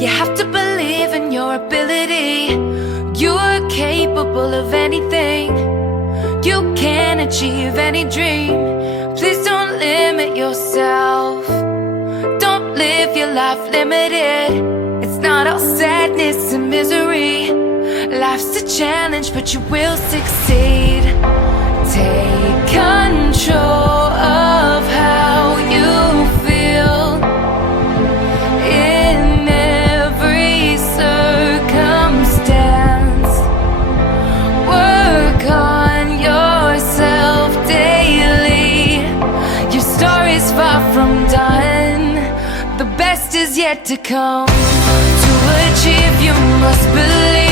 You have to believe in your ability. You're capable of anything. You can achieve any dream. Please don't limit yourself. Don't live your life limited. It's not all sadness and misery. Life's a challenge, but you will succeed. Take control of how you feel in every circumstance. Work on yourself daily. Your story's far from done. The best is yet to come. To achieve, you must believe.